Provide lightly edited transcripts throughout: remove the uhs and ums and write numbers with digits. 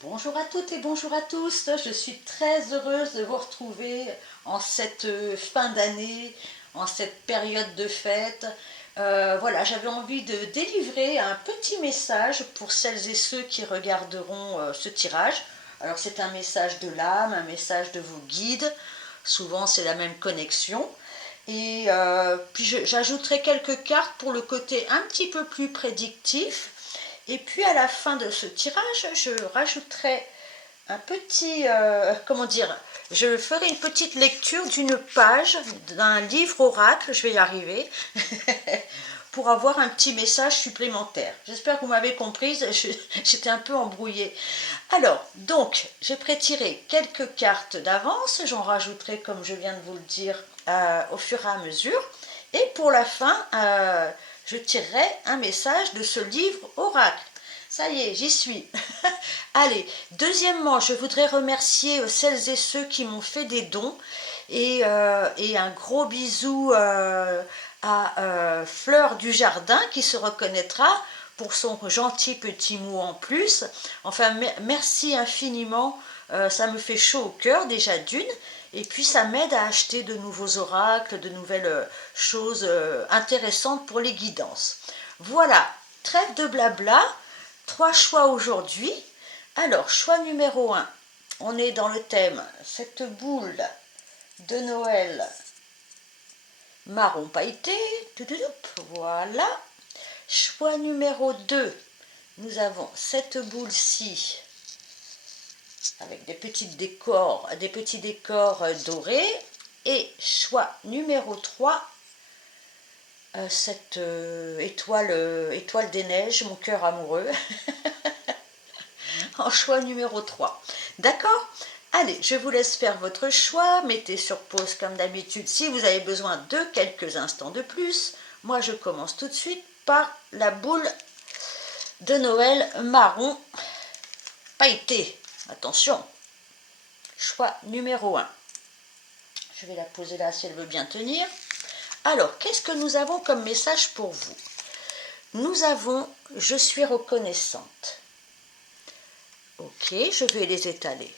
Bonjour à toutes et bonjour à tous, je suis très heureuse de vous retrouver en cette fin d'année, en cette période de fête. Voilà, j'avais envie de délivrer un petit message pour celles et ceux qui regarderont ce tirage. Alors c'est un message de l'âme, un message de vos guides, souvent c'est la même connexion. Et puis j'ajouterai quelques cartes pour le côté un petit peu plus prédictif. Et puis à la fin de ce tirage, je rajouterai un petit, comment dire, je ferai une petite lecture d'une page d'un livre oracle, je vais y arriver, pour avoir un petit message supplémentaire. J'espère que vous m'avez comprise, j'étais un peu embrouillée. Alors, donc, j'ai prétiré quelques cartes d'avance, j'en rajouterai, comme je viens de vous le dire, au fur et à mesure. Et pour la fin, je tirerai un message de ce livre oracle. Ça y est, j'y suis. Allez, deuxièmement, je voudrais remercier celles et ceux qui m'ont fait des dons et un gros bisou à Fleur du Jardin qui se reconnaîtra pour son gentil petit mot en plus. Enfin, merci infiniment, ça me fait chaud au cœur déjà d'une. Et puis ça m'aide à acheter de nouveaux oracles, de nouvelles choses intéressantes pour les guidances. Voilà, trêve de blabla, 3 choix aujourd'hui. Alors, choix numéro 1, on est dans le thème cette boule de Noël marron pailleté. Voilà. Choix numéro 2, nous avons cette boule-ci avec des petits décors dorés. Et choix numéro 3, cette étoile des neiges, mon cœur amoureux, en choix numéro 3. D'accord? Allez, je vous laisse faire votre choix, mettez sur pause comme d'habitude si vous avez besoin de quelques instants de plus. Moi, je commence tout de suite par la boule de Noël marron pailleté. Attention, choix numéro 1. Je vais la poser là si elle veut bien tenir. Alors, qu'est-ce que nous avons comme message pour vous? Nous avons « Je suis reconnaissante ». Ok, je vais les étaler.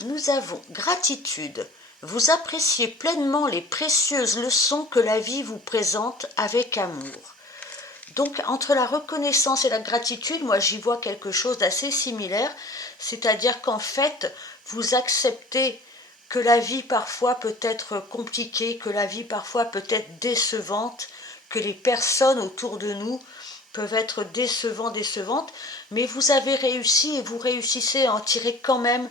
Nous avons « Gratitude ». Vous appréciez pleinement les précieuses leçons que la vie vous présente avec amour. Donc, entre la reconnaissance et la gratitude, moi j'y vois quelque chose d'assez similaire, c'est-à-dire qu'en fait, vous acceptez que la vie parfois peut être compliquée, que la vie parfois peut être décevante, que les personnes autour de nous peuvent être décevantes, mais vous avez réussi et vous réussissez à en tirer quand même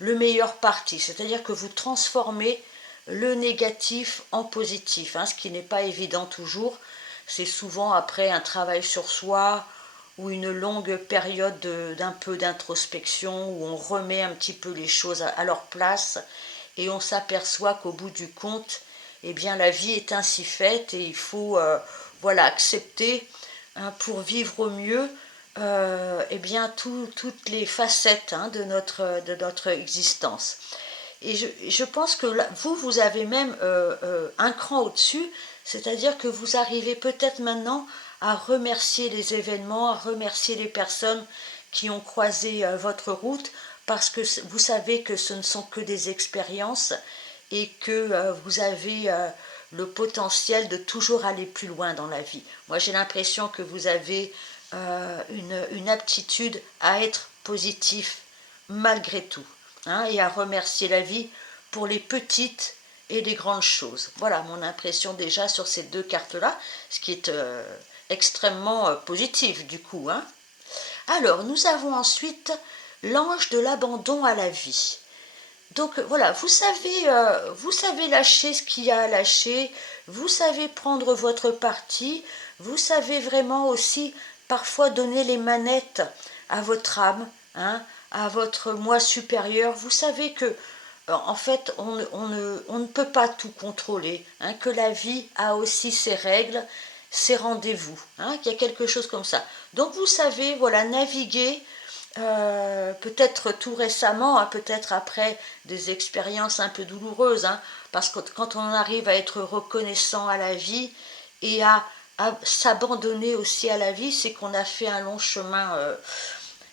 le meilleur parti, c'est-à-dire que vous transformez le négatif en positif, ce qui n'est pas évident toujours. C'est souvent après un travail sur soi ou une longue période d'un peu d'introspection où on remet un petit peu les choses à leur place et on s'aperçoit qu'au bout du compte, eh bien, la vie est ainsi faite et il faut voilà, accepter pour vivre au mieux eh bien, toutes les facettes de notre existence. Et je pense que là, vous avez même un cran au-dessus, c'est-à-dire que vous arrivez peut-être maintenant à remercier les événements, à remercier les personnes qui ont croisé votre route, parce que vous savez que ce ne sont que des expériences et que vous avez le potentiel de toujours aller plus loin dans la vie. Moi, j'ai l'impression que vous avez une aptitude à être positif malgré tout, et à remercier la vie pour les petites et les grandes choses. Voilà mon impression déjà sur ces deux cartes-là, ce qui est extrêmement positif du coup. Alors, nous avons ensuite l'ange de l'abandon à la vie. Donc voilà, vous savez lâcher ce qu'il y a à lâcher, vous savez prendre votre parti, vous savez vraiment aussi parfois donner les manettes à votre âme, à votre moi supérieur. Vous savez que en fait on ne peut pas tout contrôler, que la vie a aussi ses règles, ses rendez-vous, qu'il y a quelque chose comme ça. Donc vous savez, voilà, naviguer peut-être tout récemment, peut-être après des expériences un peu douloureuses, parce que quand on arrive à être reconnaissant à la vie et à s'abandonner aussi à la vie, c'est qu'on a fait un long chemin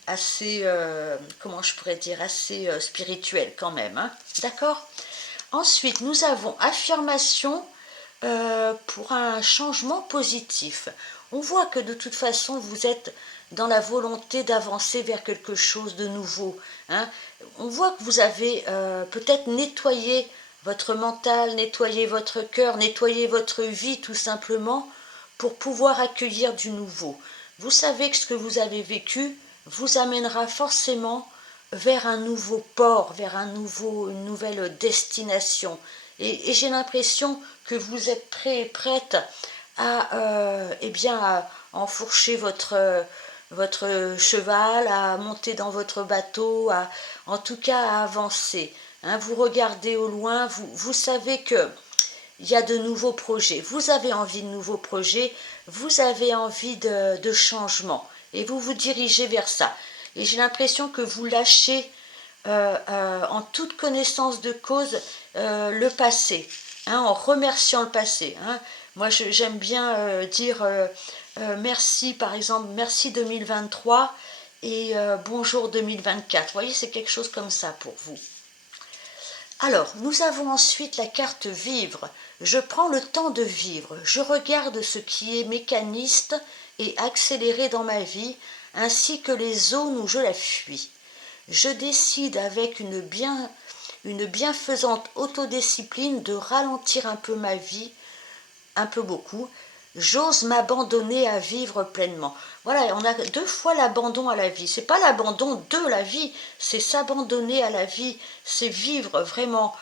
assez comment je pourrais dire, assez spirituel quand même, hein, d'accord? Ensuite, nous avons affirmation pour un changement positif. On voit que de toute façon, vous êtes dans la volonté d'avancer vers quelque chose de nouveau, hein. On voit que vous avez peut-être nettoyé votre mental, nettoyé votre cœur, nettoyé votre vie tout simplement pour pouvoir accueillir du nouveau. Vous savez que ce que vous avez vécu vous amènera forcément vers un nouveau port, vers une nouvelle destination. Et j'ai l'impression que vous êtes prêt et prête à, eh bien, à enfourcher votre cheval, à monter dans votre bateau, en tout cas à avancer. Hein, vous regardez au loin, vous savez que il y a de nouveaux projets. Vous avez envie de nouveaux projets, vous avez envie de changement et vous vous dirigez vers ça. Et j'ai l'impression que vous lâchez en toute connaissance de cause le passé, hein, en remerciant le passé. Hein. Moi, j'aime bien dire merci, par exemple, merci 2023 et bonjour 2024. Vous voyez, c'est quelque chose comme ça pour vous. Alors, nous avons ensuite la carte vivre. Je prends le temps de vivre. Je regarde ce qui est mécaniste et accéléré dans ma vie, ainsi que les zones où je la fuis. Je décide avec une bienfaisante autodiscipline de ralentir un peu ma vie, un peu beaucoup. J'ose m'abandonner à vivre pleinement. Voilà, on a deux fois l'abandon à la vie. C'est pas l'abandon de la vie, c'est s'abandonner à la vie, c'est vivre vraiment,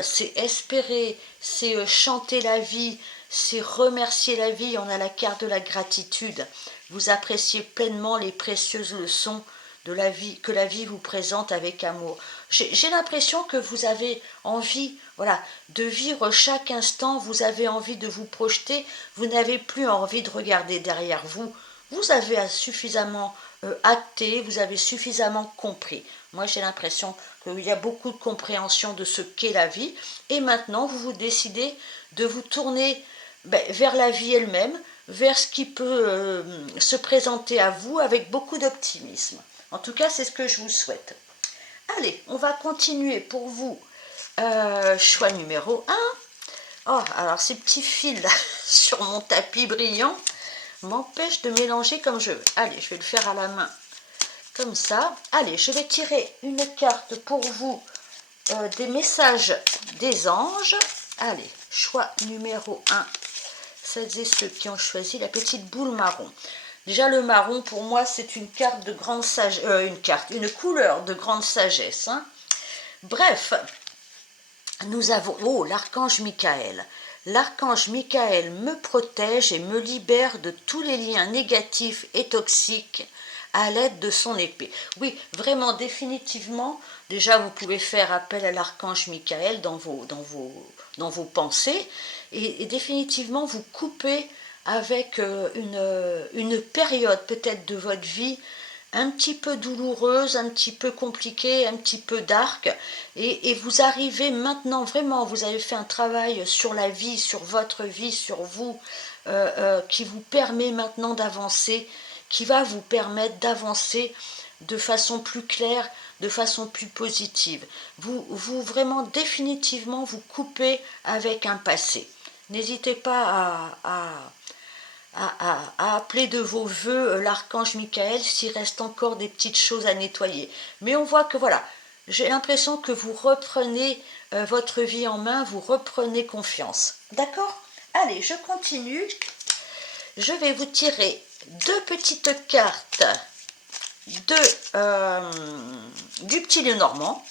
c'est espérer, c'est chanter la vie, c'est remercier la vie. On a la carte de la gratitude. Vous appréciez pleinement les précieuses leçons de la vie que la vie vous présente avec amour. J'ai l'impression que vous avez envie, voilà, de vivre chaque instant, vous avez envie de vous projeter, vous n'avez plus envie de regarder derrière vous. Vous avez suffisamment acté, vous avez suffisamment compris. Moi, j'ai l'impression qu'il y a beaucoup de compréhension de ce qu'est la vie. Et maintenant, vous vous décidez de vous tourner vers la vie elle-même, vers ce qui peut se présenter à vous avec beaucoup d'optimisme. En tout cas, c'est ce que je vous souhaite. Allez, on va continuer pour vous. Choix numéro 1. Oh, alors ces petits fils là, sur mon tapis brillant m'empêchent de mélanger comme je veux. Allez, je vais le faire à la main comme ça. Allez, je vais tirer une carte pour vous des messages des anges. Allez, choix numéro 1. Celles et ceux qui ont choisi la petite boule marron. Déjà, le marron, pour moi, c'est une carte de grande sagesse, une couleur de grande sagesse. Hein. Bref, nous avons, l'archange Michael. L'archange Michael me protège et me libère de tous les liens négatifs et toxiques à l'aide de son épée. Oui, vraiment, définitivement, déjà, vous pouvez faire appel à l'archange Michael dans vos pensées et définitivement, vous coupez avec une période peut-être de votre vie un petit peu douloureuse, un petit peu compliquée, un petit peu dark, et vous arrivez maintenant vraiment, vous avez fait un travail sur la vie, sur votre vie, sur vous, qui vous permet maintenant d'avancer, qui va vous permettre d'avancer de façon plus claire, de façon plus positive. Vous vraiment définitivement vous coupez avec un passé. N'hésitez pas à appeler de vos voeux l'archange Michael s'il reste encore des petites choses à nettoyer. Mais on voit que voilà, j'ai l'impression que vous reprenez votre vie en main, vous reprenez confiance. D'accord? Allez, je continue. Je vais vous tirer deux petites cartes du petit Lenormand,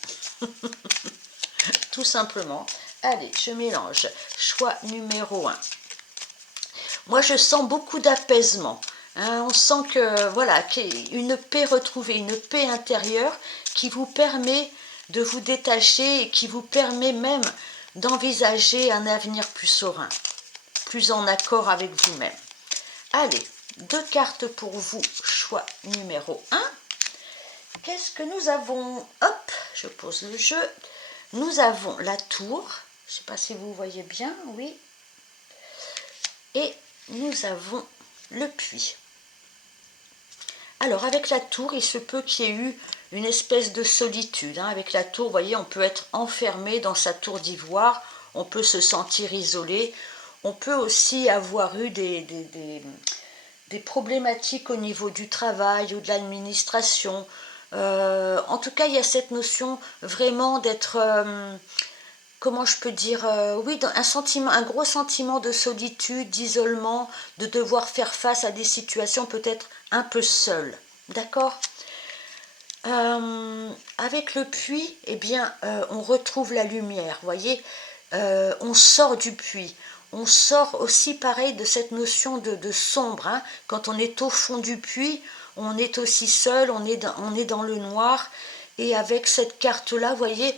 tout simplement. Allez, je mélange. Choix numéro 1. Moi, je sens beaucoup d'apaisement. Hein, on sent que voilà, qu'il y a une paix retrouvée, une paix intérieure qui vous permet de vous détacher et qui vous permet même d'envisager un avenir plus serein, plus en accord avec vous-même. Allez, deux cartes pour vous, choix numéro 1. Qu'est-ce que nous avons? Hop, je pose le jeu. Nous avons la tour. Je ne sais pas si vous voyez bien, oui. Et nous avons le puits. Alors, avec la tour, il se peut qu'il y ait eu une espèce de solitude. Hein. Avec la tour, vous voyez, on peut être enfermé dans sa tour d'ivoire, on peut se sentir isolé, on peut aussi avoir eu des problématiques au niveau du travail ou de l'administration. En tout cas, il y a cette notion vraiment d'être... comment je peux dire, oui, un sentiment, un gros sentiment de solitude, d'isolement, de devoir faire face à des situations peut-être un peu seules. D'accord. Avec le puits, eh bien, on retrouve la lumière, voyez, on sort du puits. On sort aussi, pareil, de cette notion de sombre. Hein. Quand on est au fond du puits, on est aussi seul, on est dans le noir. Et avec cette carte-là, vous voyez,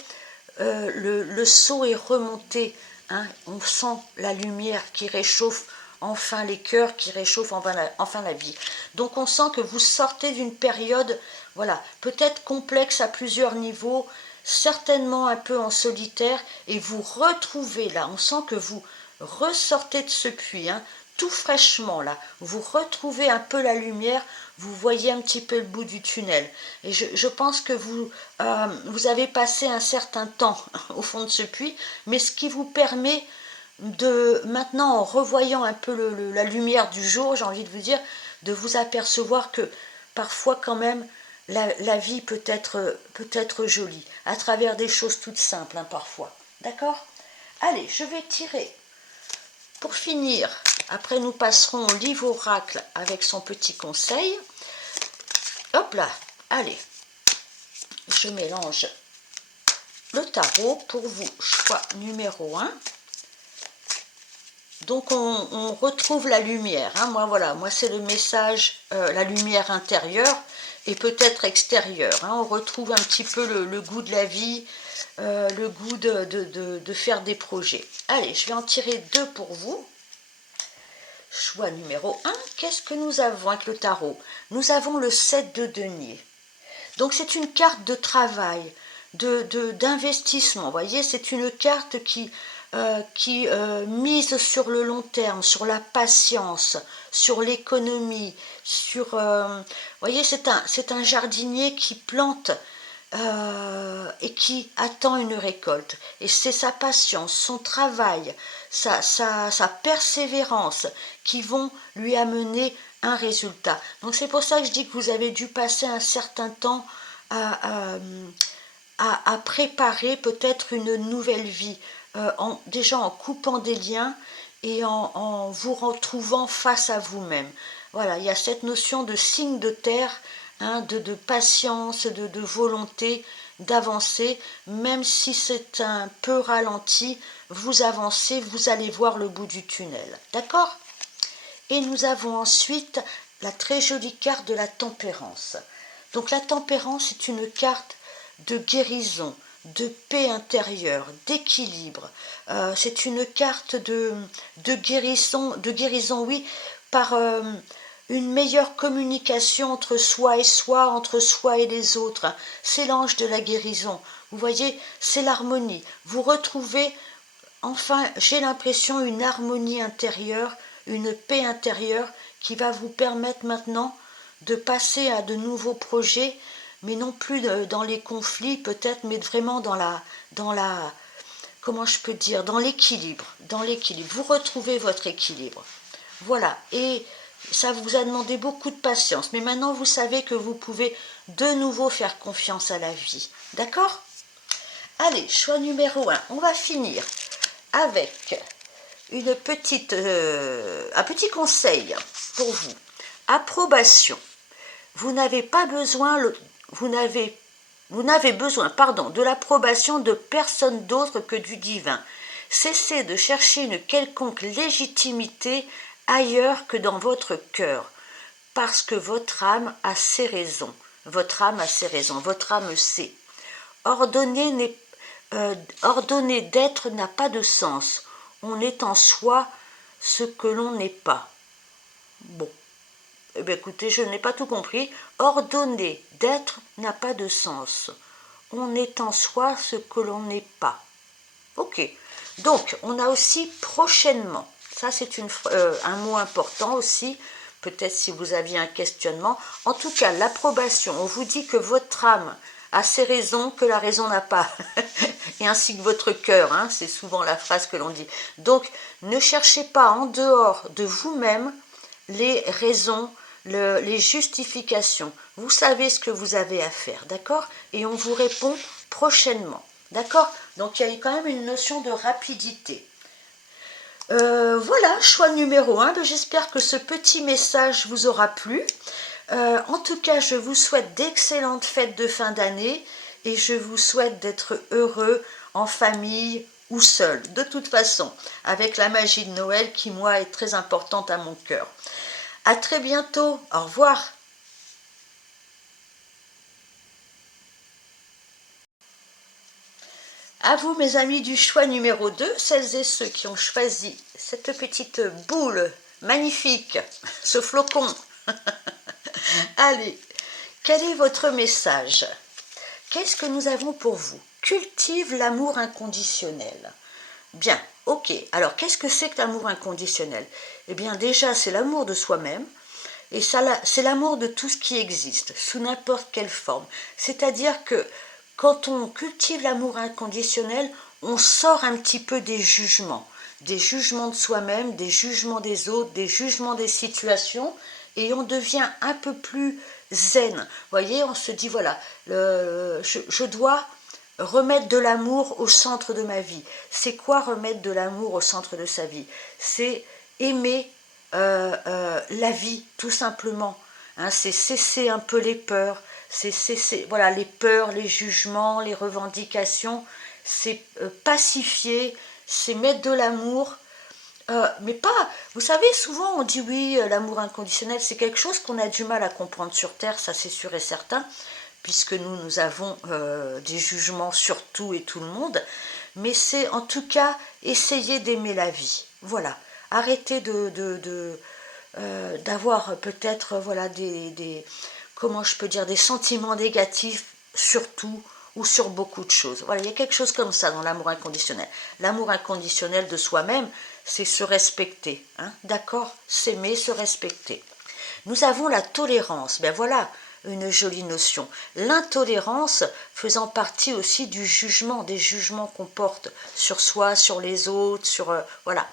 le seau est remonté. Hein. On sent la lumière qui réchauffe enfin les cœurs, qui réchauffe enfin la vie. Donc on sent que vous sortez d'une période, voilà, peut-être complexe à plusieurs niveaux, certainement un peu en solitaire, et vous retrouvez là, on sent que vous ressortez de ce puits, hein, tout fraîchement là, vous retrouvez un peu la lumière, vous voyez un petit peu le bout du tunnel. Et je pense que vous avez passé un certain temps au fond de ce puits, mais ce qui vous permet de maintenant, en revoyant un peu la lumière du jour, j'ai envie de vous dire, de vous apercevoir que parfois quand même la vie peut être jolie, à travers des choses toutes simples, hein, parfois. D'accord. Allez, je vais tirer. Pour finir, après nous passerons au livre oracle avec son petit conseil. Hop là, allez, je mélange le tarot pour vous, choix numéro 1. Donc on retrouve la lumière, hein. Moi c'est le message, la lumière intérieure et peut-être extérieure, hein. On retrouve un petit peu le goût de la vie, le goût de faire des projets. Allez, je vais en tirer 2 pour vous. Choix numéro 1, qu'est-ce que nous avons avec le tarot? Nous avons le 7 de denier. Donc c'est une carte de travail, d'investissement. Vous voyez, c'est une carte qui mise sur le long terme, sur la patience, sur l'économie, sur... vous voyez, c'est un jardinier qui plante et qui attend une récolte. Et c'est sa patience, son travail, sa persévérance qui vont lui amener un résultat. Donc c'est pour ça que je dis que vous avez dû passer un certain temps à préparer peut-être une nouvelle vie, déjà en coupant des liens et en vous retrouvant face à vous-même. Voilà, il y a cette notion de signe de terre, hein, de patience, de volonté d'avancer, même si c'est un peu ralenti, vous avancez, vous allez voir le bout du tunnel. D'accord? Et nous avons ensuite la très jolie carte de la tempérance. Donc la tempérance est une carte de guérison, de paix intérieure, d'équilibre. C'est une carte de guérison, oui, par une meilleure communication entre soi et soi, entre soi et les autres. C'est l'ange de la guérison. Vous voyez, c'est l'harmonie. Vous retrouvez, enfin, j'ai l'impression, une harmonie intérieure, une paix intérieure qui va vous permettre maintenant de passer à de nouveaux projets, mais non plus dans les conflits peut-être, mais vraiment comment je peux dire, dans l'équilibre. Vous retrouvez votre équilibre. Voilà, et ça vous a demandé beaucoup de patience, mais maintenant vous savez que vous pouvez de nouveau faire confiance à la vie. D'accord? Allez, choix numéro 1, on va finir avec un petit conseil pour vous. Approbation. Vous n'avez besoin de l'approbation de personne d'autre que du divin. Cessez de chercher une quelconque légitimité ailleurs que dans votre cœur, parce que votre âme a ses raisons. Votre âme sait. Ordonner d'être n'a pas de sens. On est en soi ce que l'on n'est pas. Bon. Eh bien, écoutez, je n'ai pas tout compris. Ordonner d'être n'a pas de sens. On est en soi ce que l'on n'est pas. Ok. Donc, on a aussi prochainement. Ça, c'est un mot important aussi. peut-être si vous aviez un questionnement. En tout cas, l'approbation, on vous dit que votre âme a ses raisons que la raison n'a pas, et ainsi que votre cœur, hein, c'est souvent la phrase que l'on dit. Donc, ne cherchez pas en dehors de vous-même les raisons, les justifications. Vous savez ce que vous avez à faire, d'accord? Et on vous répond prochainement, d'accord? Donc, il y a quand même une notion de rapidité. Voilà, choix numéro 1. J'espère que ce petit message vous aura plu. En tout cas, je vous souhaite d'excellentes fêtes de fin d'année et je vous souhaite d'être heureux en famille ou seul. De toute façon, avec la magie de Noël qui, moi, est très importante à mon cœur. À très bientôt. Au revoir. À vous, mes amis du choix numéro 2, celles et ceux qui ont choisi cette petite boule magnifique, ce flocon. Allez, quel est votre message? Qu'est-ce que nous avons pour vous? Cultive l'amour inconditionnel. Bien, ok. Alors, qu'est-ce que c'est que l'amour inconditionnel? Eh bien, déjà, c'est l'amour de soi-même. Et ça, c'est l'amour de tout ce qui existe, sous n'importe quelle forme. C'est-à-dire que quand on cultive l'amour inconditionnel, on sort un petit peu des jugements de soi-même, des jugements des autres, des jugements des situations, et on devient un peu plus zen. Vous voyez, on se dit, voilà, je dois remettre de l'amour au centre de ma vie. C'est quoi remettre de l'amour au centre de sa vie? C'est aimer la vie, tout simplement. Hein, c'est cesser un peu les peurs, c'est cesser, voilà, les peurs, les jugements, les revendications, c'est pacifier, c'est mettre de l'amour. Mais pas, vous savez, souvent on dit oui, l'amour inconditionnel, c'est quelque chose qu'on a du mal à comprendre sur Terre, ça c'est sûr et certain, puisque nous avons des jugements sur tout et tout le monde, mais c'est en tout cas essayer d'aimer la vie. Voilà, arrêtez d'avoir peut-être voilà, comment je peux dire, des sentiments négatifs sur tout ou sur beaucoup de choses. Voilà, il y a quelque chose comme ça dans l'amour inconditionnel. L'amour inconditionnel de soi-même, c'est se respecter, hein, d'accord? S'aimer, se respecter. Nous avons la tolérance, ben voilà une jolie notion. L'intolérance faisant partie aussi du jugement, des jugements qu'on porte sur soi, sur les autres, sur... voilà.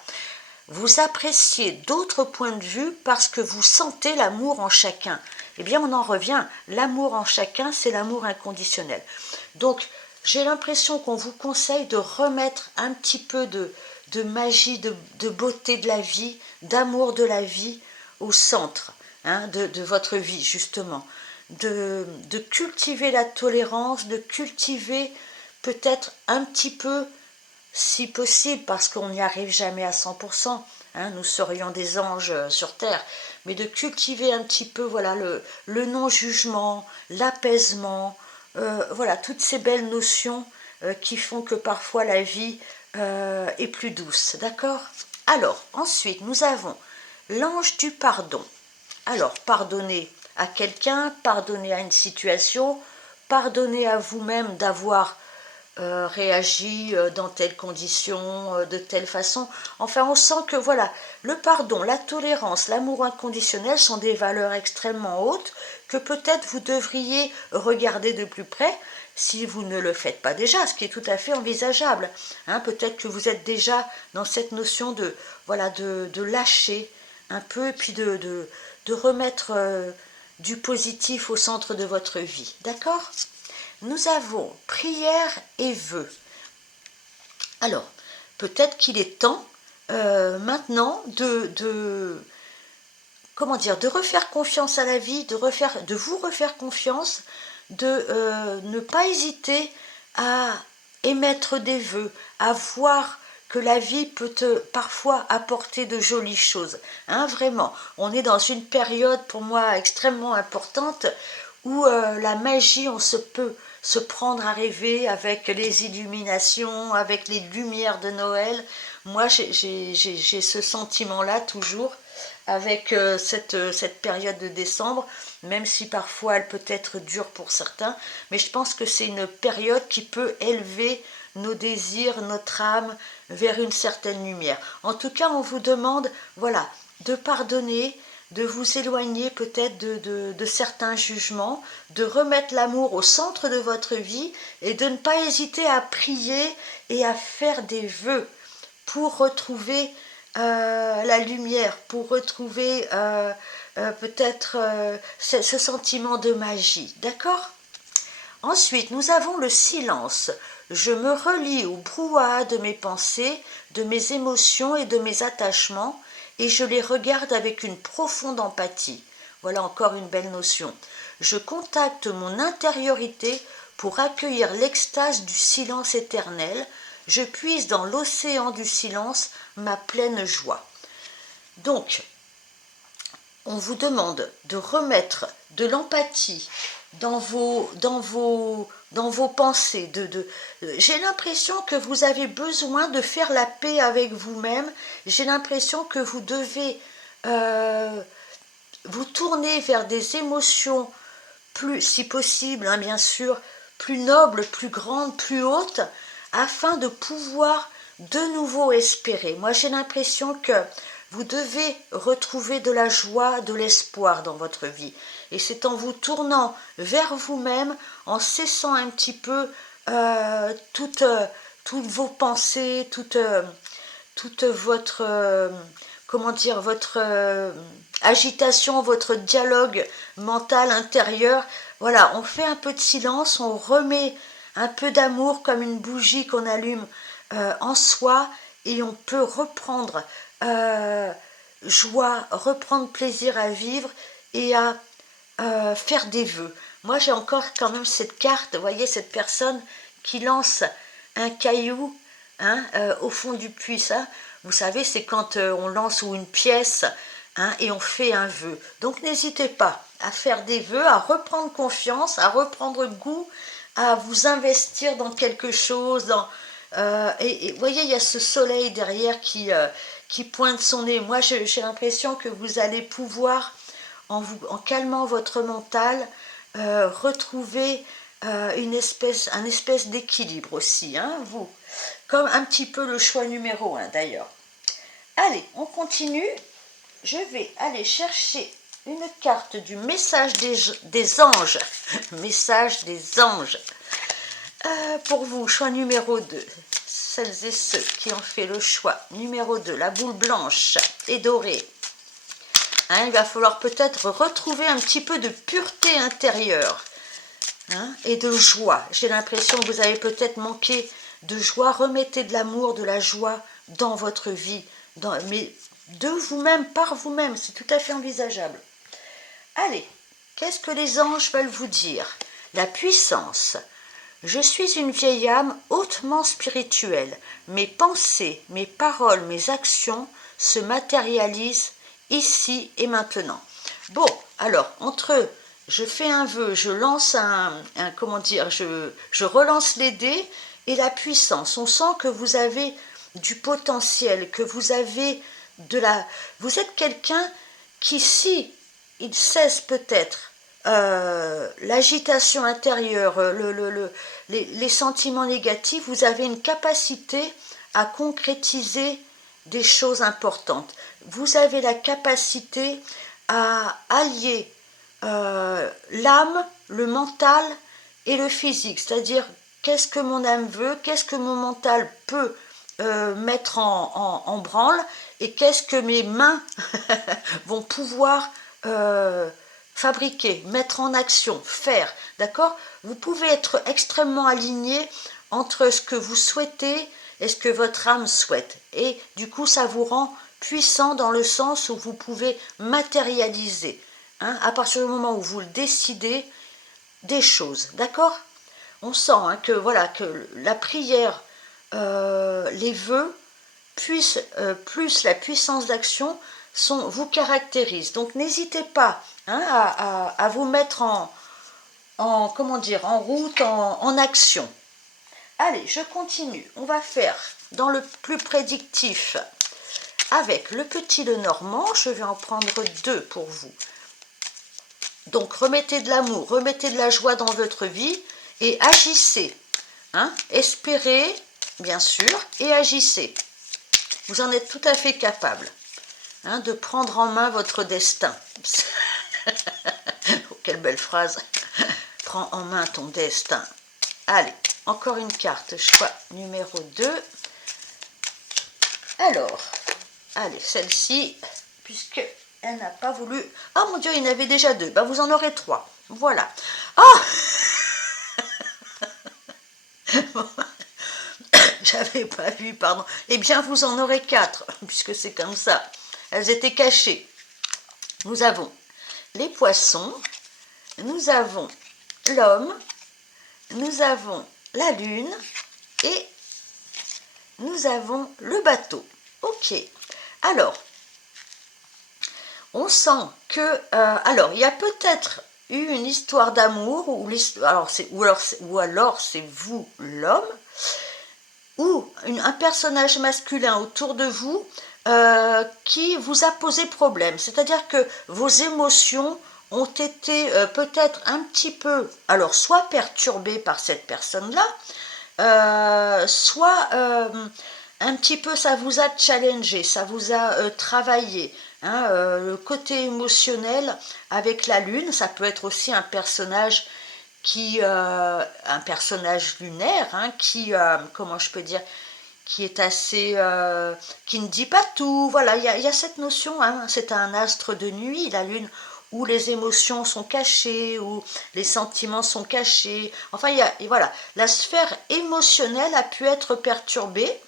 Vous appréciez d'autres points de vue parce que vous sentez l'amour en chacun. Eh bien, on en revient. L'amour en chacun, c'est l'amour inconditionnel. Donc, j'ai l'impression qu'on vous conseille de remettre un petit peu de magie, de beauté de la vie, d'amour de la vie au centre, hein, de votre vie, justement. De cultiver la tolérance, de cultiver peut-être un petit peu, si possible, parce qu'on n'y arrive jamais à 100%, hein, nous serions des anges sur terre, mais de cultiver un petit peu voilà, le non-jugement, l'apaisement, voilà, toutes ces belles notions qui font que parfois la vie est plus douce, d'accord? Alors, ensuite, nous avons l'ange du pardon. Alors, pardonner à quelqu'un, pardonner à une situation, pardonner à vous-même d'avoir réagi dans telles conditions, de telle façon. Enfin, on sent que voilà, le pardon, la tolérance, l'amour inconditionnel sont des valeurs extrêmement hautes que peut-être vous devriez regarder de plus près si vous ne le faites pas déjà, ce qui est tout à fait envisageable. Hein, peut-être que vous êtes déjà dans cette notion de, voilà, de lâcher un peu et puis de remettre du positif au centre de votre vie. D'accord? Nous avons prière et vœux. Alors, peut-être qu'il est temps maintenant comment dire, de refaire confiance à la vie, de vous refaire confiance, de ne pas hésiter à émettre des vœux, à voir que la vie peut parfois apporter de jolies choses. Hein, vraiment, on est dans une période pour moi extrêmement importante où la magie, on se peut se prendre à rêver avec les illuminations, avec les lumières de Noël. Moi, j'ai ce sentiment-là toujours avec cette période de décembre, même si parfois elle peut être dure pour certains, mais je pense que c'est une période qui peut élever nos désirs, notre âme vers une certaine lumière. En tout cas, on vous demande, voilà, de pardonner, de vous éloigner peut-être de certains jugements, de remettre l'amour au centre de votre vie et de ne pas hésiter à prier et à faire des vœux pour retrouver la lumière, pour retrouver peut-être ce sentiment de magie, d'accord? Ensuite, nous avons le silence. Je me relie au brouhaha de mes pensées, de mes émotions et de mes attachements, et je les regarde avec une profonde empathie. Voilà encore une belle notion. Je contacte mon intériorité pour accueillir l'extase du silence éternel. Je puise dans l'océan du silence ma pleine joie. Donc, on vous demande de remettre de l'empathie dans vos pensées. J'ai l'impression que vous avez besoin de faire la paix avec vous-même. J'ai l'impression que vous devez vous tourner vers des émotions plus, si possible, hein, bien sûr, plus nobles, plus grandes, plus hautes, afin de pouvoir de nouveau espérer. Moi, j'ai l'impression que vous devez retrouver de la joie, de l'espoir dans votre vie. Et c'est en vous tournant vers vous-même, en cessant un petit peu toutes vos pensées, toute votre, comment dire, votre agitation, votre dialogue mental intérieur. Voilà, on fait un peu de silence, on remet un peu d'amour comme une bougie qu'on allume en soi et on peut reprendre joie, reprendre plaisir à vivre et à faire des vœux. Moi j'ai encore quand même cette carte, vous voyez cette personne qui lance un caillou hein, au fond du puits, ça, vous savez c'est quand on lance ou une pièce hein, et on fait un vœu. Donc n'hésitez pas à faire des vœux, à reprendre confiance, à reprendre goût, à vous investir dans quelque chose, et vous voyez il y a ce soleil derrière qui pointe son nez. Moi j'ai l'impression que vous allez pouvoir en calmant votre mental, retrouver un espèce d'équilibre aussi, hein, vous. Comme un petit peu le choix numéro 1 d'ailleurs. Allez, on continue. Je vais aller chercher une carte du message des anges. Message des anges. Pour vous, choix numéro 2. Celles et ceux qui ont fait le choix numéro 2, la boule blanche et dorée. Hein, il va falloir peut-être retrouver un petit peu de pureté intérieure hein, et de joie. J'ai l'impression que vous avez peut-être manqué de joie. Remettez de l'amour, de la joie dans votre vie, mais de vous-même, par vous-même. C'est tout à fait envisageable. Allez, qu'est-ce que les anges veulent vous dire? La puissance. Je suis une vieille âme hautement spirituelle. Mes pensées, mes paroles, mes actions se matérialisent ici et maintenant. Bon, alors, entre je fais un vœu, je lance comment dire, je relance les dés et la puissance. On sent que vous avez du potentiel, que vous avez vous êtes quelqu'un qui, si il cesse peut-être l'agitation intérieure, les sentiments négatifs, vous avez une capacité à concrétiser des choses importantes. Vous avez la capacité à allier l'âme, le mental et le physique, c'est-à-dire qu'est-ce que mon âme veut, qu'est-ce que mon mental peut mettre en branle et qu'est-ce que mes mains vont pouvoir fabriquer, mettre en action, faire, d'accord? Vous pouvez être extrêmement aligné entre ce que vous souhaitez et ce que votre âme souhaite. Et du coup, ça vous rend puissant dans le sens où vous pouvez matérialiser, hein, à partir du moment où vous le décidez, des choses, d'accord? On sent hein, que, voilà, que la prière, les vœux, plus la puissance d'action, vous caractérisent. Donc n'hésitez pas hein, à vous mettre comment dire, en route, en action. Allez, je continue. On va faire dans le plus prédictif avec le petit Lenormand. Je vais en prendre 2 pour vous. Donc remettez de l'amour, remettez de la joie dans votre vie et agissez. Hein, espérez, bien sûr, et agissez. Vous en êtes tout à fait capable. hein, de prendre en main votre destin. Oh, quelle belle phrase. Prends en main ton destin. Allez, encore une carte, choix numéro 2. Alors, allez, celle-ci, puisque elle n'a pas voulu... Ah mon Dieu, il y en avait déjà 2. Ben, vous en aurez 3. Voilà. Ah, j'avais pas vu, pardon. Eh bien, vous en aurez 4, puisque c'est comme ça. Elles étaient cachées. Nous avons les poissons, nous avons l'homme, nous avons la lune et nous avons le bateau. Ok. Alors, on sent que... alors, il y a peut-être eu une histoire d'amour, ou alors c'est vous, l'homme, ou un personnage masculin autour de vous qui vous a posé problème. C'est-à-dire que vos émotions ont été peut-être un petit peu, alors soit perturbées par cette personne-là, soit un petit peu ça vous a challengé, ça vous a travaillé. Hein, le côté émotionnel avec la lune, ça peut être aussi un personnage un personnage lunaire, hein, comment je peux dire, qui est assez, qui ne dit pas tout. Voilà, il y a cette notion, hein, c'est un astre de nuit, la lune, où les émotions sont cachées, où les sentiments sont cachés. Enfin, voilà, la sphère émotionnelle a pu être perturbée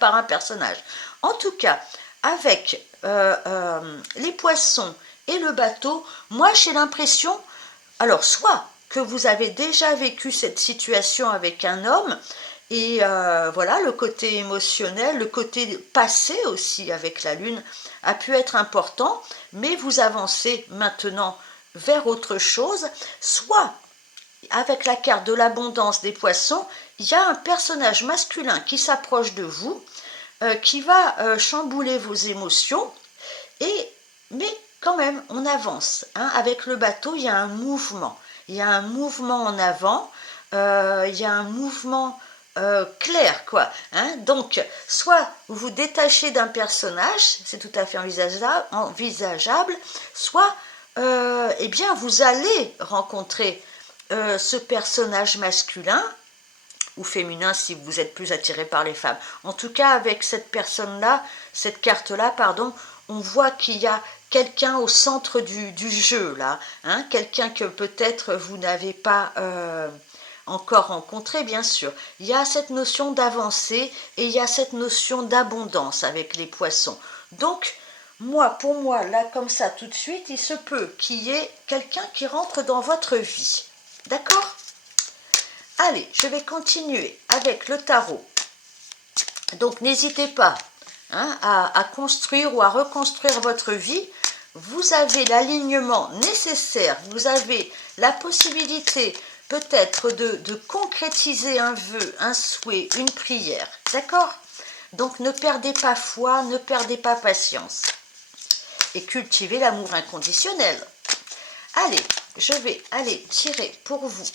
par un personnage. En tout cas, avec les poissons et le bateau, moi j'ai l'impression, alors soit que vous avez déjà vécu cette situation avec un homme, et voilà, le côté émotionnel, le côté passé aussi avec la lune a pu être important, mais vous avancez maintenant vers autre chose, soit avec la carte de l'abondance des poissons, il y a un personnage masculin qui s'approche de vous, qui va chambouler vos émotions, mais quand même, on avance. Hein. Avec le bateau, il y a un mouvement. Il y a un mouvement en avant, il y a un mouvement clair, quoi. Hein. Donc, soit vous vous détachez d'un personnage, c'est tout à fait envisageable, soit, eh bien, vous allez rencontrer ce personnage masculin ou féminin si vous êtes plus attiré par les femmes. En tout cas, avec cette personne-là, cette carte-là, pardon, on voit qu'il y a quelqu'un au centre du jeu, là, hein, quelqu'un que peut-être vous n'avez pas encore rencontré, bien sûr. Il y a cette notion d'avancée et il y a cette notion d'abondance avec les poissons. Donc, pour moi, là, comme ça, tout de suite, il se peut qu'il y ait quelqu'un qui rentre dans votre vie. D'accord ? Allez, je vais continuer avec le tarot. Donc, n'hésitez pas hein, à construire ou à reconstruire votre vie. Vous avez l'alignement nécessaire, vous avez la possibilité peut-être de concrétiser un vœu, un souhait, une prière. D'accord ? Donc, ne perdez pas foi, ne perdez pas patience. Et cultivez l'amour inconditionnel. Allez, je vais aller tirer pour vous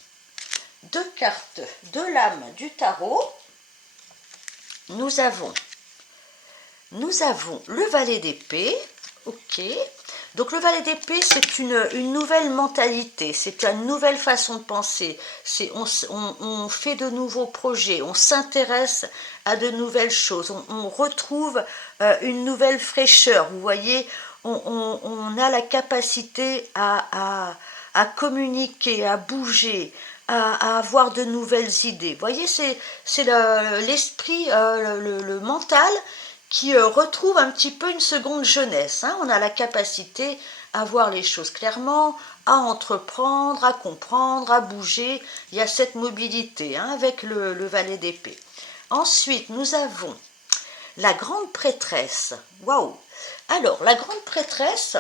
2 cartes de l'âme du tarot. Nous avons le valet d'épée. Ok. Donc le valet d'épée, c'est une nouvelle mentalité, c'est une nouvelle façon de penser. On fait de nouveaux projets, on s'intéresse à de nouvelles choses, on retrouve une nouvelle fraîcheur. Vous voyez, on a la capacité à communiquer, à bouger, à avoir de nouvelles idées. Vous voyez, c'est l'esprit, le mental qui retrouve un petit peu une seconde jeunesse. Hein. On a la capacité à voir les choses clairement, à entreprendre, à comprendre, à bouger. Il y a cette mobilité hein, avec le valet d'épée. Ensuite, nous avons la grande prêtresse. Waouh! Alors, la grande prêtresse,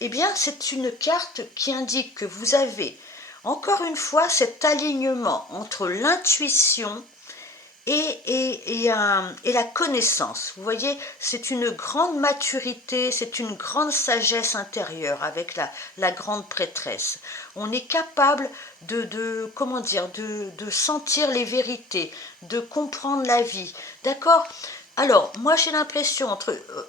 eh bien, c'est une carte qui indique que vous avez, encore une fois, cet alignement entre l'intuition et la connaissance. Vous voyez, c'est une grande maturité, c'est une grande sagesse intérieure avec la grande prêtresse. On est capable comment dire, de sentir les vérités, de comprendre la vie. D'accord ? Alors, moi j'ai l'impression,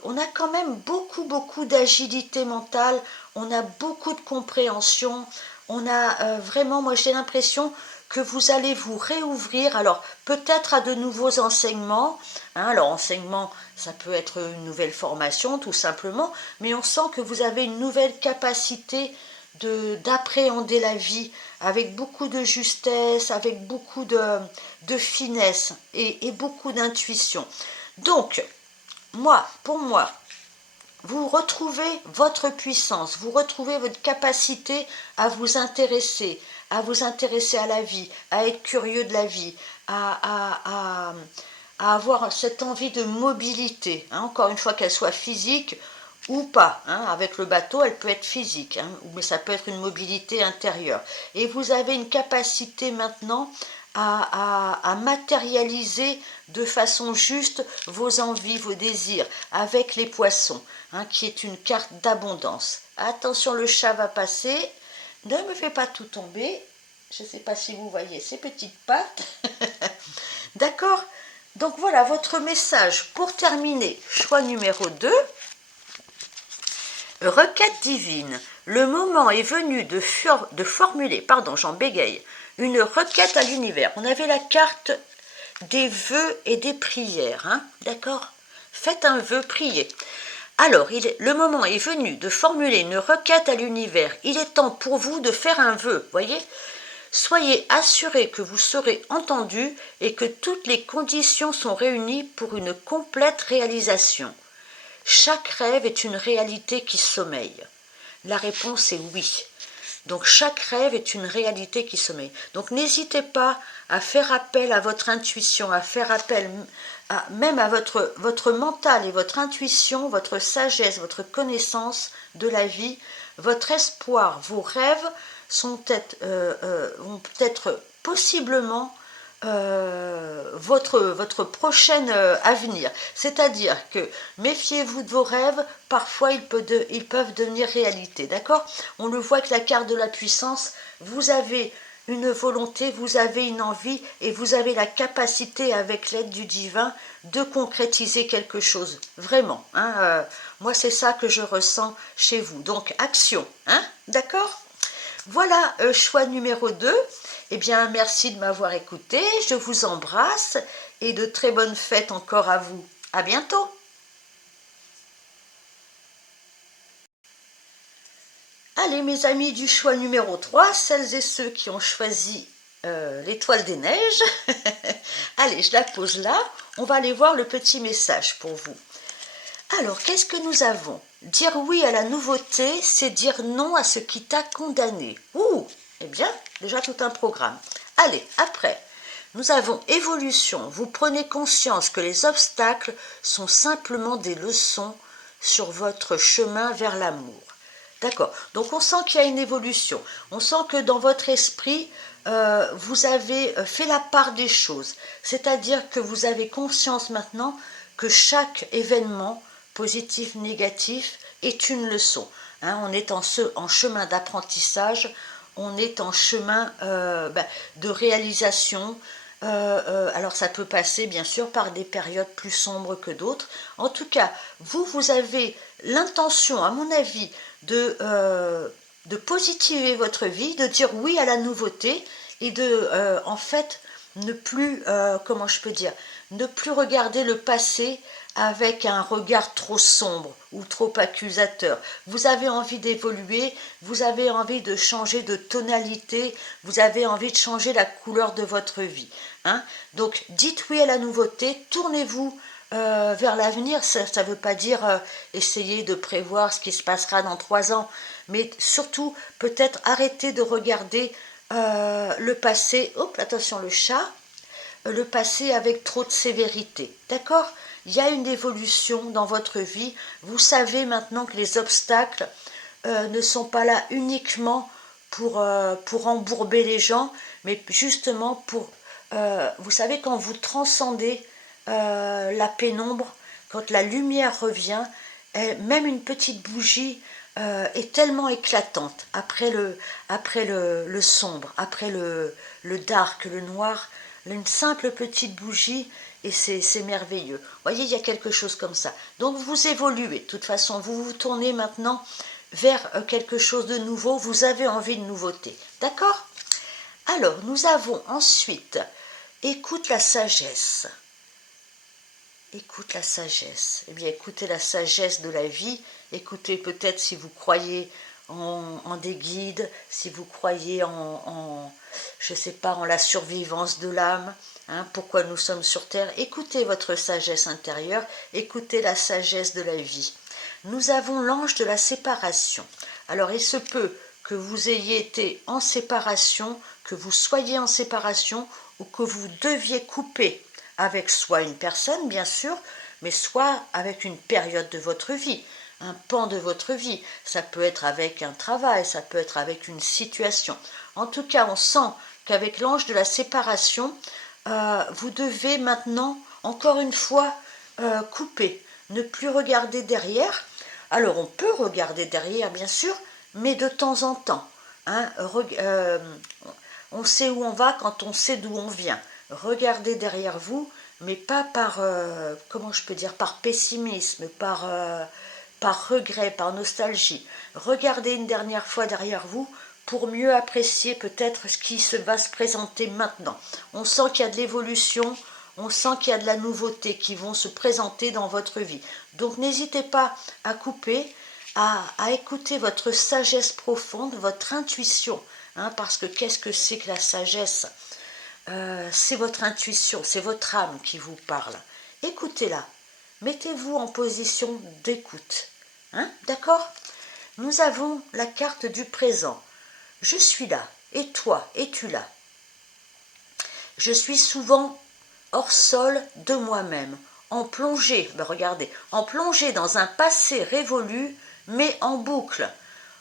on a quand même beaucoup d'agilité mentale, on a beaucoup de compréhension, on a vraiment, moi j'ai l'impression que vous allez vous réouvrir, alors peut-être à de nouveaux enseignements, hein, alors enseignement, ça peut être une nouvelle formation tout simplement, mais on sent que vous avez une nouvelle capacité d'appréhender la vie avec beaucoup de justesse, avec beaucoup de finesse et beaucoup d'intuition. Donc, pour moi, vous retrouvez votre puissance, vous retrouvez votre capacité à vous intéresser à la vie, à être curieux de la vie, à avoir cette envie de mobilité, hein, encore une fois qu'elle soit physique ou pas. Hein, avec le bateau, elle peut être physique, hein, mais ça peut être une mobilité intérieure. Et vous avez une capacité maintenant à matérialiser de façon juste vos envies, vos désirs, avec les poissons, hein, qui est une carte d'abondance. Attention, le chat va passer. Ne me fais pas tout tomber. Je ne sais pas si vous voyez ses petites pattes. D'accord? Donc voilà votre message pour terminer. Choix numéro 2. Requête divine. Le moment est venu de formuler, pardon, j'en bégaye, une requête à l'univers. On avait la carte des vœux et des prières, hein, d'accord? Faites un vœu, priez. Alors, le moment est venu de formuler une requête à l'univers. Il est temps pour vous de faire un vœu, voyez? Soyez assurés que vous serez entendus et que toutes les conditions sont réunies pour une complète réalisation. Chaque rêve est une réalité qui sommeille. La réponse est oui. Donc chaque rêve est une réalité qui sommeille. Donc n'hésitez pas à faire appel à votre intuition, à faire appel même à votre mental et votre intuition, votre sagesse, votre connaissance de la vie, votre espoir, vos rêves vont peut-être possiblement votre prochain avenir. C'est-à-dire que méfiez-vous de vos rêves, parfois ils peuvent devenir réalité. D'accord? On le voit avec la carte de la puissance, vous avez une volonté, vous avez une envie et vous avez la capacité avec l'aide du divin de concrétiser quelque chose. Vraiment. Hein, moi c'est ça que je ressens chez vous. Donc action. Hein? D'accord? Voilà, choix numéro 2. Eh bien, merci de m'avoir écouté. Je vous embrasse et de très bonnes fêtes encore à vous. À bientôt. Allez, mes amis du choix numéro 3, celles et ceux qui ont choisi l'étoile des neiges. Allez, je la pose là. On va aller voir le petit message pour vous. Alors, qu'est-ce que nous avons? Dire oui à la nouveauté, c'est dire non à ce qui t'a condamné. Ouh, eh bien, déjà tout un programme. Allez, après, nous avons évolution. Vous prenez conscience que les obstacles sont simplement des leçons sur votre chemin vers l'amour. D'accord. Donc on sent qu'il y a une évolution. On sent que dans votre esprit, vous avez fait la part des choses. C'est-à-dire que vous avez conscience maintenant que chaque événement, positif, négatif, est une leçon. Hein, on est en chemin d'apprentissage, on est en chemin de réalisation. Alors ça peut passer bien sûr par des périodes plus sombres que d'autres. En tout cas, vous avez l'intention, à mon avis, de positiver votre vie, de dire oui à la nouveauté et de, en fait, ne plus, comment je peux dire, ne plus regarder le passé avec un regard trop sombre ou trop accusateur. Vous avez envie d'évoluer, vous avez envie de changer de tonalité, vous avez envie de changer la couleur de votre vie. Hein? Donc dites oui à la nouveauté, tournez-vous vers l'avenir. Ça ne veut pas dire essayer de prévoir ce qui se passera dans 3 ans, mais surtout peut-être arrêter de regarder le passé. Hop, attention le chat, le passé avec trop de sévérité. D'accord? Il y a une évolution dans votre vie. Vous savez maintenant que les obstacles ne sont pas là uniquement pour embourber les gens, mais justement vous savez, quand vous transcendez la pénombre, quand la lumière revient, même une petite bougie est tellement éclatante après le sombre, après le dark, le noir. une simple petite bougie, et c'est merveilleux. Vous voyez, il y a quelque chose comme ça. Donc vous évoluez, de toute façon, vous vous tournez maintenant vers quelque chose de nouveau, vous avez envie de nouveauté. D'accord? Alors, nous avons ensuite, écoute la sagesse. Écoute la sagesse. Eh bien, écoutez la sagesse de la vie. Écoutez peut-être si vous croyez en des guides, si vous croyez je sais pas, en la survivance de l'âme, hein, pourquoi nous sommes sur Terre. Écoutez votre sagesse intérieure, écoutez la sagesse de la vie. Nous avons l'ange de la séparation. Alors, il se peut que vous ayez été en séparation, que vous soyez en séparation ou que vous deviez couper avec soit une personne, bien sûr, mais soit avec une période de votre vie, un pan de votre vie. Ça peut être avec un travail, ça peut être avec une situation. En tout cas, on sent qu'avec l'ange de la séparation, vous devez maintenant, encore une fois, couper, ne plus regarder derrière. Alors, on peut regarder derrière, bien sûr, mais de temps en temps. Hein, on sait où on va quand on sait d'où on vient. Regardez derrière vous, mais pas par, comment je peux dire, par pessimisme, par regret, par nostalgie. Regardez une dernière fois derrière vous pour mieux apprécier peut-être ce qui va se présenter maintenant. On sent qu'il y a de l'évolution, on sent qu'il y a de la nouveauté qui vont se présenter dans votre vie. Donc n'hésitez pas à couper, à écouter votre sagesse profonde, votre intuition. Hein, parce que qu'est-ce que c'est que la sagesse? C'est votre intuition, c'est votre âme qui vous parle. Écoutez-la. Mettez-vous en position d'écoute. Hein, d'accord? Nous avons la carte du présent. Je suis là. Et toi, es-tu là? Je suis souvent hors sol de moi-même, en plongée, regardez, en plongée dans un passé révolu, mais en boucle,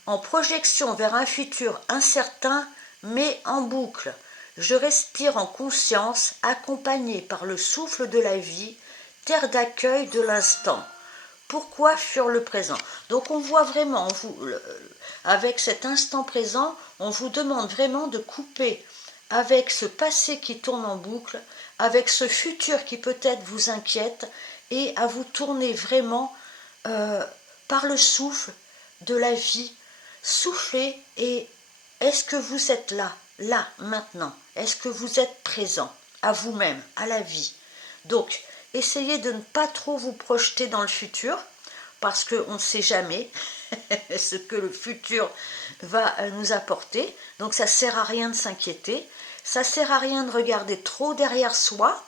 en projection vers un futur incertain, mais en boucle. Je respire en conscience, accompagné par le souffle de la vie, terre d'accueil de l'instant. Pourquoi fuir le présent? Donc on voit vraiment, avec cet instant présent, on vous demande vraiment de couper avec ce passé qui tourne en boucle, avec ce futur qui peut-être vous inquiète, et à vous tourner vraiment par le souffle de la vie. Soufflez, et est-ce que vous êtes là, maintenant? Est-ce que vous êtes présent à vous-même, à la vie? Donc, essayez de ne pas trop vous projeter dans le futur, parce qu'on ne sait jamais ce que le futur va nous apporter. Donc ça ne sert à rien de s'inquiéter, ça ne sert à rien de regarder trop derrière soi.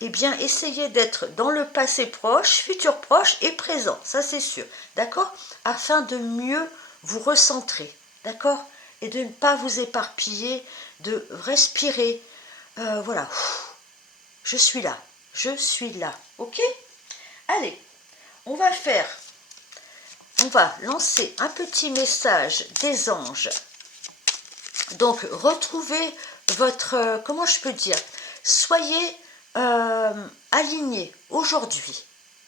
Eh bien, essayez d'être dans le passé proche, futur proche et présent, ça c'est sûr, d'accord? Afin de mieux vous recentrer, d'accord? Et de ne pas vous éparpiller, de respirer, voilà, je suis là, ok? Allez, on va lancer un petit message des anges. Donc, retrouvez votre, comment je peux dire, soyez alignés aujourd'hui.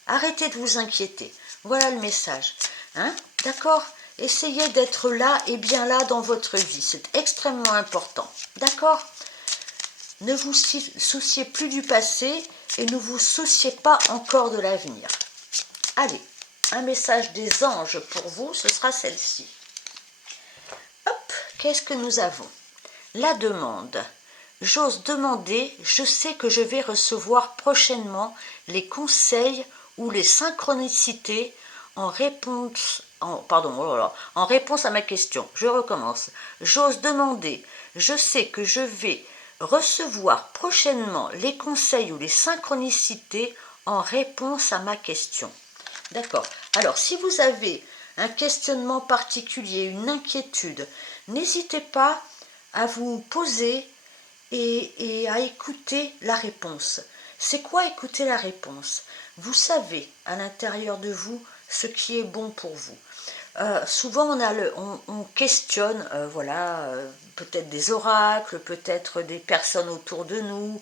Arrêtez de vous inquiéter. Voilà le message. Hein? D'accord? Essayez d'être là et bien là dans votre vie. C'est extrêmement important. D'accord? Ne vous souciez plus du passé et ne vous souciez pas encore de l'avenir. Allez, un message des anges pour vous, ce sera celle-ci. Hop, qu'est-ce que nous avons? La demande. J'ose demander, je sais que je vais recevoir prochainement les conseils ou les synchronicités en réponse, en réponse à ma question. Je recommence. J'ose demander, je sais que je vais recevoir prochainement les conseils ou les synchronicités en réponse à ma question. D'accord. Alors, si vous avez un questionnement particulier, une inquiétude, n'hésitez pas à vous poser et à écouter la réponse. C'est quoi écouter la réponse? Vous savez à l'intérieur de vous ce qui est bon pour vous. Souvent on questionne, peut-être des oracles, peut-être des personnes autour de nous,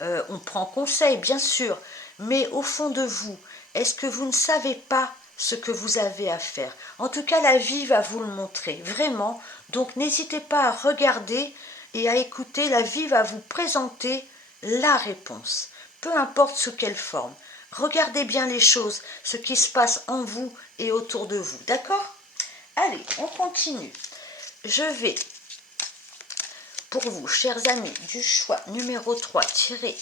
on prend conseil bien sûr, mais au fond de vous, est-ce que vous ne savez pas ce que vous avez à faire? En tout cas, la vie va vous le montrer, vraiment. Donc n'hésitez pas à regarder et à écouter, la vie va vous présenter la réponse, peu importe sous quelle forme. Regardez bien les choses, ce qui se passe en vous et autour de vous, d'accord? Allez, on continue. Je vais, pour vous, chers amis, du choix numéro 3, tirer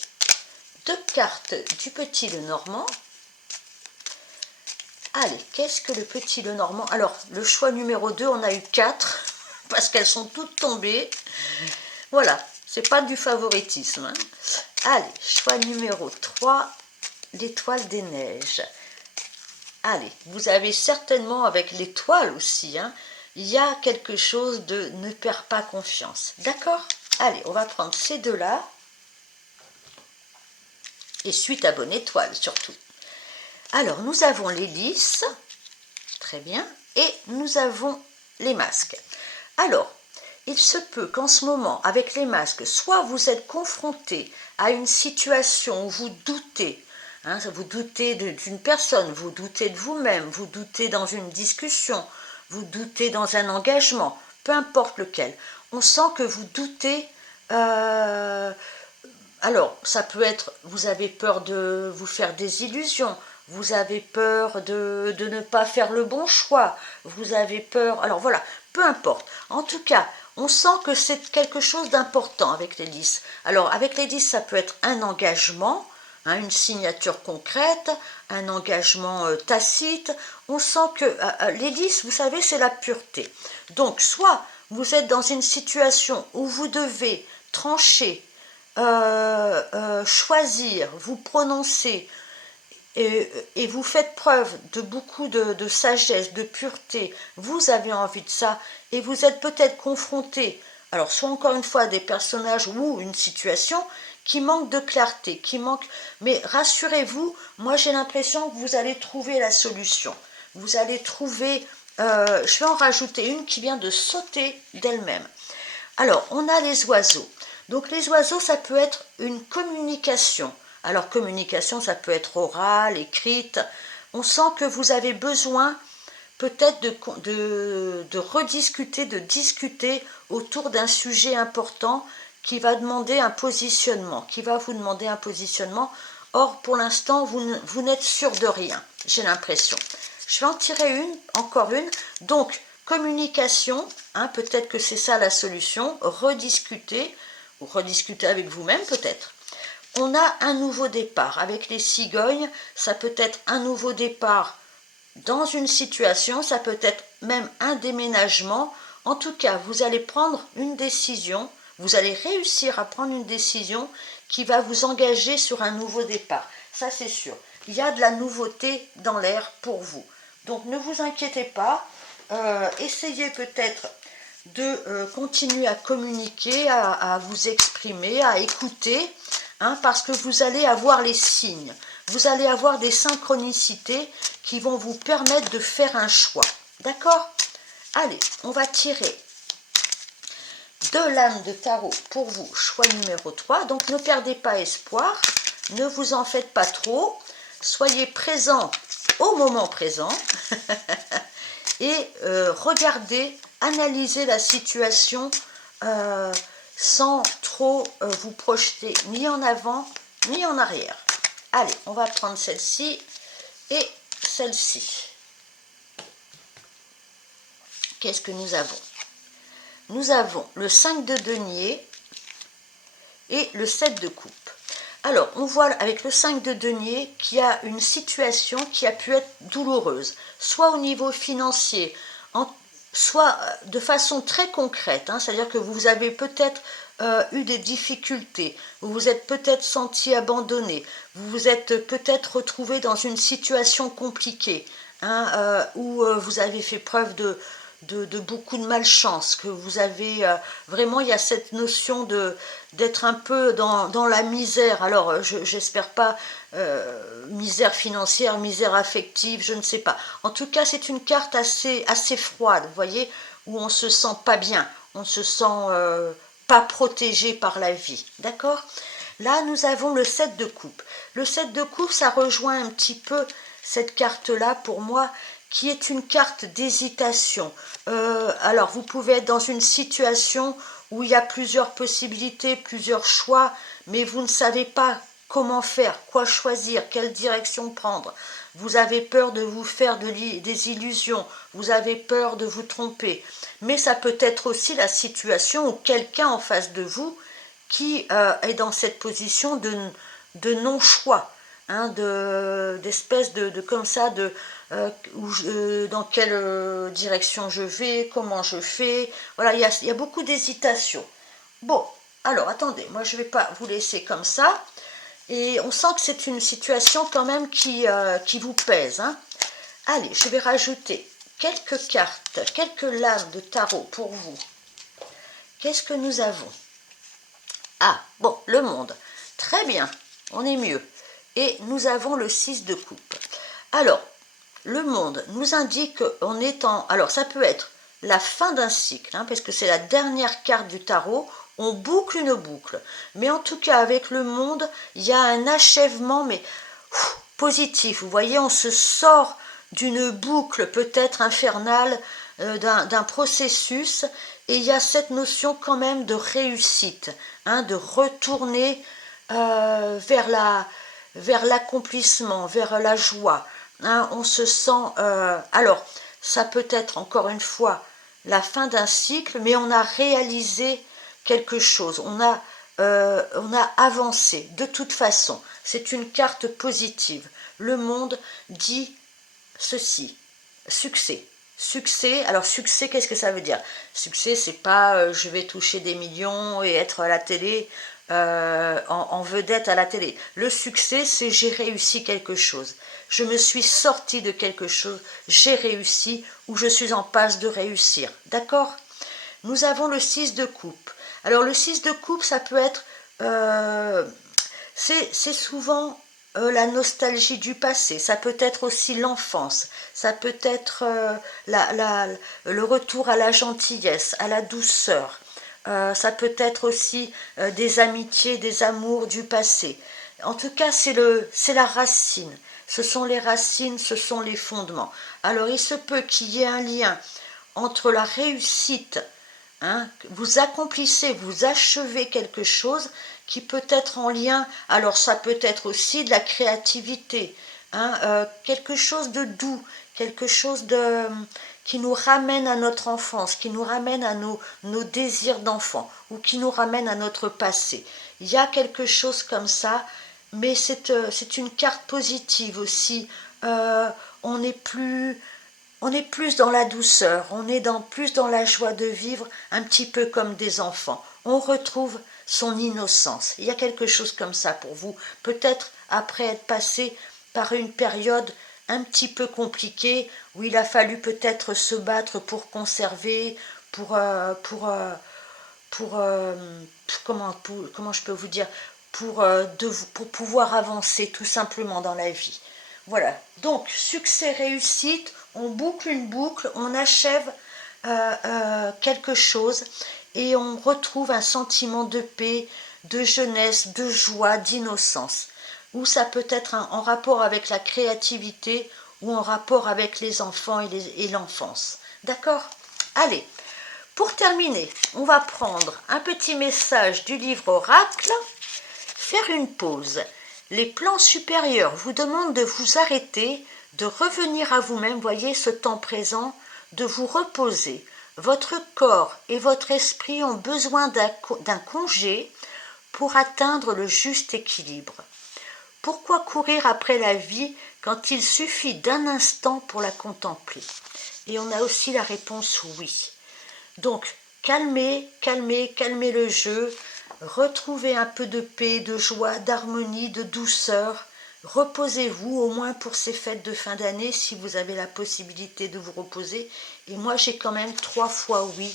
2 cartes du Petit Lenormand. Allez, qu'est-ce que le Petit Lenormand? Alors, le choix numéro 2, on a eu 4, parce qu'elles sont toutes tombées. Voilà, c'est pas du favoritisme. Hein. Allez, choix numéro 3, l'étoile des neiges. Allez, vous avez certainement avec l'étoile aussi, hein, il y a quelque chose de ne perds pas confiance. D'accord? Allez, on va prendre ces deux-là. Et suite à bonne étoile surtout. Alors, nous avons l'hélice, très bien, et nous avons les masques. Alors, il se peut qu'en ce moment, avec les masques, soit vous êtes confronté à une situation où vous doutez, hein, vous doutez d'une personne, vous doutez de vous-même, vous doutez dans une discussion, vous doutez dans un engagement, peu importe lequel. On sent que vous doutez... alors, ça peut être, vous avez peur de vous faire des illusions, vous avez peur de ne pas faire le bon choix, vous avez peur, alors voilà, peu importe. En tout cas, on sent que c'est quelque chose d'important avec les 10. Alors, avec les 10, ça peut être un engagement, hein, une signature concrète, un engagement tacite. On sent que les 10, vous savez, c'est la pureté. Donc, soit vous êtes dans une situation où vous devez trancher, choisir, vous prononcer et vous faites preuve de beaucoup de sagesse, de pureté, vous avez envie de ça et vous êtes peut-être confronté, alors soit encore une fois à des personnages ou une situation qui manque de clarté, qui manque, mais rassurez-vous, moi j'ai l'impression que vous allez trouver la solution, vous allez trouver, je vais en rajouter une qui vient de sauter d'elle-même. Alors, on a les oiseaux. Donc, les oiseaux, ça peut être une communication. Alors, communication, ça peut être orale, écrite. On sent que vous avez besoin peut-être de rediscuter, de discuter autour d'un sujet important qui va demander un positionnement, qui va vous demander un positionnement. Or, pour l'instant, vous n'êtes sûr de rien, j'ai l'impression. Je vais en tirer encore une. Donc, communication, hein, peut-être que c'est ça la solution, rediscuter, ou rediscuter avec vous-même peut-être. On a un nouveau départ. Avec les cigognes, ça peut être un nouveau départ dans une situation, ça peut être même un déménagement. En tout cas, vous allez prendre une décision, vous allez réussir à prendre une décision qui va vous engager sur un nouveau départ. Ça, c'est sûr. Il y a de la nouveauté dans l'air pour vous. Donc, ne vous inquiétez pas. Essayez peut-être de continuer à communiquer, à vous exprimer, à écouter, hein, parce que vous allez avoir les signes. Vous allez avoir des synchronicités qui vont vous permettre de faire un choix. D'accord? Allez, on va tirer 2 lames de tarot pour vous, choix numéro 3. Donc ne perdez pas espoir, ne vous en faites pas trop, soyez présent au moment présent et regardez, analysez la situation sans trop vous projeter ni en avant ni en arrière. Allez, on va prendre celle-ci et celle-ci. Qu'est-ce que nous avons? Nous avons le 5 de denier et le 7 de coupe. Alors, on voit avec le 5 de denier qu'il y a une situation qui a pu être douloureuse, soit au niveau financier, soit de façon très concrète, hein, c'est-à-dire que vous avez peut-être eu des difficultés, vous vous êtes peut-être senti abandonné, vous vous êtes peut-être retrouvé dans une situation compliquée, hein, où vous avez fait preuve de beaucoup de malchance, que vous avez vraiment, il y a cette notion d'être un peu dans la misère. Alors, j'espère pas misère financière, misère affective, je ne sais pas. En tout cas, c'est une carte assez froide, vous voyez, où on se sent pas bien, on se sent pas protégé par la vie, d'accord? Là, nous avons le 7 de coupe. Le 7 de coupe, ça rejoint un petit peu cette carte-là pour moi, qui est une carte d'hésitation. Alors, vous pouvez être dans une situation où il y a plusieurs possibilités, plusieurs choix, mais vous ne savez pas comment faire, quoi choisir, quelle direction prendre. Vous avez peur de vous faire des illusions, vous avez peur de vous tromper. Mais ça peut être aussi la situation où quelqu'un en face de vous qui est dans cette position de non-choix, hein, d'espèce de comme ça, dans quelle direction je vais, comment je fais. Voilà, il y a beaucoup d'hésitation. Bon, alors attendez, moi je ne vais pas vous laisser comme ça. Et on sent que c'est une situation quand même qui vous pèse, hein. Allez, je vais rajouter quelques cartes, quelques lames de tarot pour vous. Qu'est-ce que nous avons? Ah, bon, le monde. Très bien, on est mieux. Et nous avons le 6 de coupe. Alors, le monde nous indique qu'on est en... Alors, ça peut être la fin d'un cycle, hein, parce que c'est la dernière carte du tarot. On boucle une boucle. Mais en tout cas, avec le monde, il y a un achèvement, mais positif. Vous voyez, on se sort d'une boucle peut-être infernale, d'un processus, et il y a cette notion quand même de réussite, hein, de retourner vers l'accomplissement, vers la joie. Hein, on se sent... alors, ça peut être encore une fois la fin d'un cycle, mais on a réalisé quelque chose, on a avancé de toute façon. C'est une carte positive. Le monde dit ceci, succès. Succès, alors succès, qu'est-ce que ça veut dire? Succès, c'est pas je vais toucher des millions et être à la télé, en vedette à la télé. Le succès, c'est j'ai réussi quelque chose. Je me suis sorti de quelque chose, j'ai réussi ou je suis en passe de réussir. D'accord? Nous avons le 6 de coupe. Alors le 6 de coupe, ça peut être... c'est souvent la nostalgie du passé, ça peut être aussi l'enfance, ça peut être le retour à la gentillesse, à la douceur, ça peut être aussi des amitiés, des amours du passé. En tout cas, c'est la racine, ce sont les racines, ce sont les fondements. Alors il se peut qu'il y ait un lien entre la réussite, hein, vous accomplissez, vous achevez quelque chose qui peut être en lien, alors ça peut être aussi de la créativité, hein, quelque chose de doux, quelque chose qui nous ramène à notre enfance, qui nous ramène à nos désirs d'enfant, ou qui nous ramène à notre passé. Il y a quelque chose comme ça, mais c'est une carte positive aussi. On est plus dans la douceur, on est plus dans la joie de vivre, un petit peu comme des enfants. On retrouve son innocence. Il y a quelque chose comme ça pour vous. Peut-être après être passé par une période un petit peu compliquée, où il a fallu peut-être se battre pour conserver, comment je peux vous dire, pour pouvoir avancer tout simplement dans la vie. Voilà, donc succès, réussite, on boucle une boucle, on achève quelque chose et on retrouve un sentiment de paix, de jeunesse, de joie, d'innocence. Ou ça peut être en rapport avec la créativité ou en rapport avec les enfants et l'enfance. D'accord? Allez, pour terminer, on va prendre un petit message du livre Oracle, faire une pause. Les plans supérieurs vous demandent de vous arrêter, de revenir à vous-même, voyez ce temps présent, de vous reposer. Votre corps et votre esprit ont besoin d'un congé pour atteindre le juste équilibre. Pourquoi courir après la vie quand il suffit d'un instant pour la contempler? Et on a aussi la réponse oui. Donc, calmez le jeu, retrouvez un peu de paix, de joie, d'harmonie, de douceur. Reposez-vous au moins pour ces fêtes de fin d'année si vous avez la possibilité de vous reposer. Et moi, j'ai quand même 3 fois oui.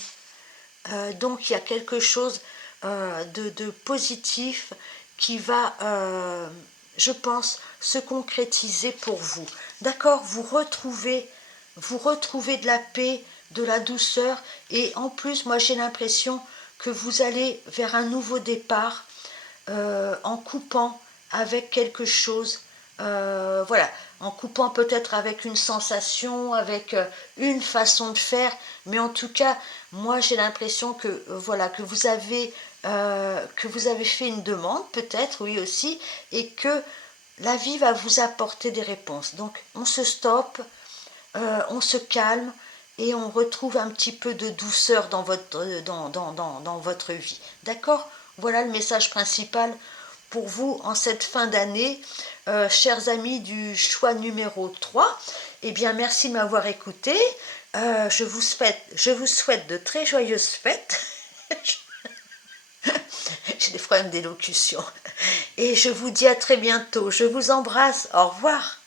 Donc, il y a quelque chose de positif qui va, je pense, se concrétiser pour vous. D'accord? Vous retrouvez de la paix, de la douceur, et en plus, moi j'ai l'impression que vous allez vers un nouveau départ en coupant avec quelque chose, voilà, en coupant peut-être avec une sensation, avec une façon de faire, mais en tout cas, moi j'ai l'impression que voilà, que vous avez que vous avez fait une demande, peut-être, oui aussi, et que la vie va vous apporter des réponses. Donc, on se stoppe, on se calme, et on retrouve un petit peu de douceur dans votre vie. D'accord? Voilà le message principal pour vous en cette fin d'année, chers amis du choix numéro 3. Eh bien, merci de m'avoir écouté. Je vous souhaite de très joyeuses fêtes. J'ai des problèmes d'élocution. Et je vous dis à très bientôt. Je vous embrasse. Au revoir.